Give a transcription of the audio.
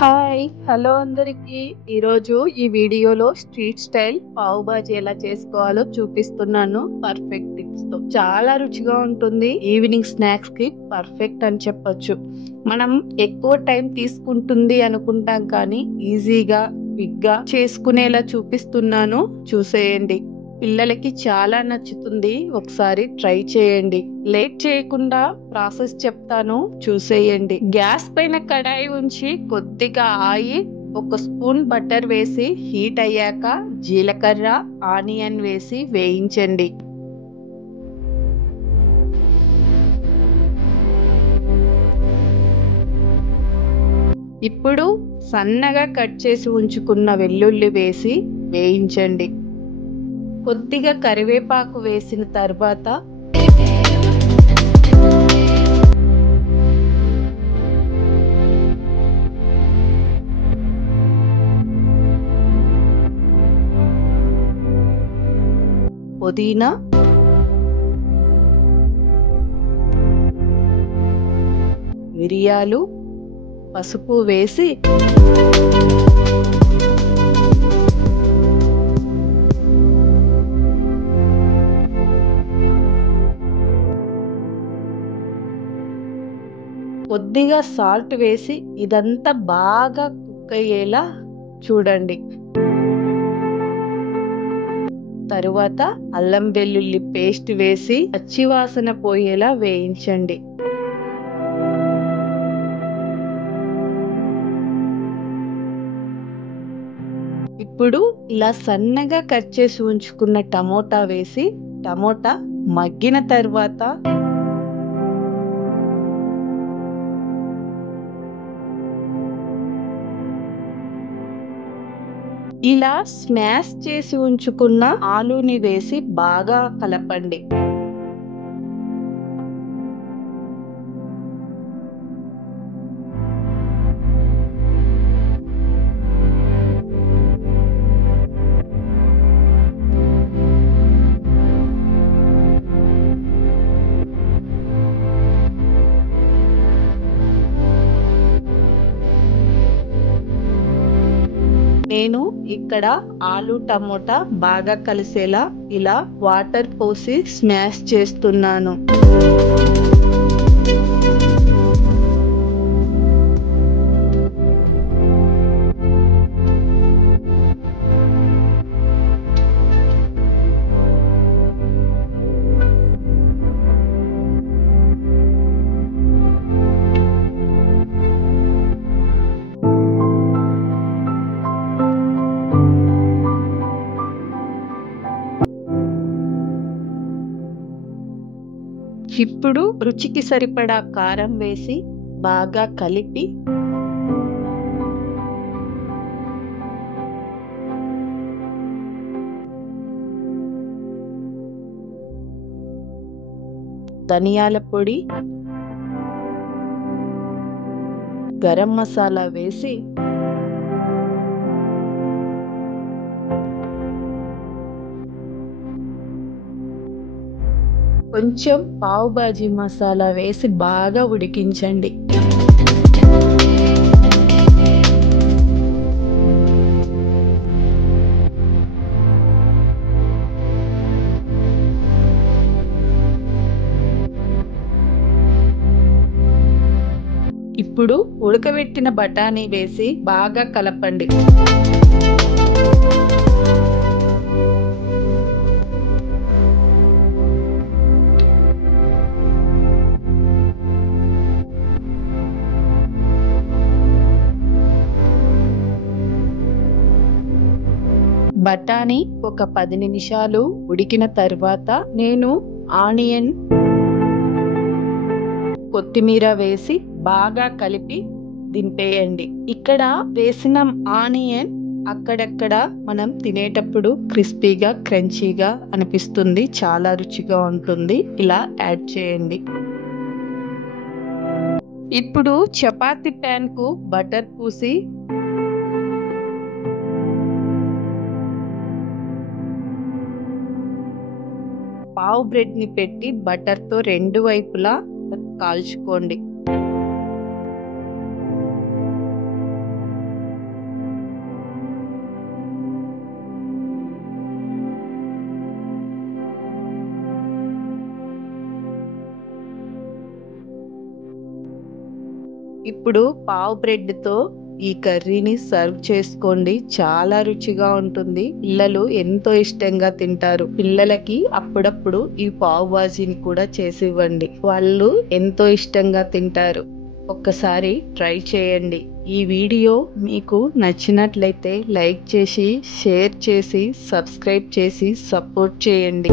Hi! Hello అందరికీ. ఈరోజు ఈ వీడియోలో స్ట్రీట్ స్టైల్ పావు బాజీ ఎలా చేసుకోవాలో చూపిస్తున్నాను పర్ఫెక్ట్ టిప్స్‌తో. చాలా రుచిగా ఉంటుంది. ఈవినింగ్ స్నాక్స్‌కి పర్ఫెక్ట్ అని చెప్పొచ్చు. మనం ఎక్కువ టైం తీసుకుంటుంది అనుకుంటాం కానీ ఈజీగా, క్విక్‌గా చేసుకునేలా చూపిస్తున్నాను. చూసేయండి. పిల్లలకి చాలా నచ్చుతుంది. ఒకసారి ట్రై చేయండి. లేట్ చేయకుండా ప్రాసెస్ చెప్తాను, చూసేయండి. గ్యాస్ పైన కడాయి ఉంచి కొద్దిగా ఆయిల్, 1 స్పూన్ బటర్ వేసి హీట్ అయ్యాక జీలకర్ర, ఆనియన్ వేసి వేయించండి. ఇప్పుడు సన్నగా కట్ చేసి ఉంచుకున్న వెల్లుల్లి వేసి వేయించండి. కొద్దిగా కరివేపాకు వేసిన తర్వాత పుదీనా, మిరియాలు, పసుపు వేసి కొద్దిగా సాల్ట్ వేసి ఇదంతా బాగా కుక్ అయ్యేలా చూడండి. తరువాత అల్లం వెల్లుల్లి పేస్ట్ వేసి పచ్చివాసన పోయేలా వేయించండి. ఇప్పుడు ఇలా సన్నగా కట్ చేసి ఉంచుకున్న టమోటా వేసి టమోటా మగ్గిన తర్వాత ఇలా స్మాష్ చేసి ఉంచుకున్న ఆలూని వేసి బాగా కలపండి. నేను ఇక్కడ ఆలు టమోటా బాగా కలిసేలా ఇలా వాటర్ పోసి స్మాష్ చేస్తున్నాను. ఇప్పుడు రుచికి సరిపడా కారం వేసి బాగా కలిపి ధనియాల పొడి, గరం మసాలా వేసి కొంచెం పావు బాజీ మసాలా వేసి బాగా ఉడికించండి. ఇప్పుడు ఉడకబెట్టిన బఠానీ వేసి బాగా కలపండి. బఠానీ ఒక 10 నిమిషాలు ఉడికిన తర్వాత నేను ఆనియన్, కొత్తిమీర వేసి బాగా కలిపి దింపేయండి. ఇక్కడ వేసిన ఆనియన్ అక్కడక్కడ మనం తినేటప్పుడు క్రిస్పీగా, క్రంచీగా అనిపిస్తుంది. చాలా రుచిగా ఉంటుంది. ఇలా యాడ్ చేయండి. ఇప్పుడు చపాతీ ప్యాన్ కు బటర్ పూసి పావు బ్రెడ్ ని పెట్టి బటర్ తో 2 వైపులా కాల్చుకోండి. ఇప్పుడు పావ్ బ్రెడ్ తో ఈ కర్రీని సర్వ్ చేసుకోండి. చాలా రుచిగా ఉంటుంది. పిల్లలు ఎంతో ఇష్టంగా తింటారు. పిల్లలకి అప్పుడప్పుడు ఈ పావ్ బాజీని కూడా చేసి ఇవ్వండి. వాళ్ళు ఎంతో ఇష్టంగా తింటారు. ఒక్కసారి ట్రై చేయండి. ఈ వీడియో మీకు నచ్చినట్లయితే లైక్ చేసి, షేర్ చేసి, సబ్స్క్రైబ్ చేసి సపోర్ట్ చేయండి.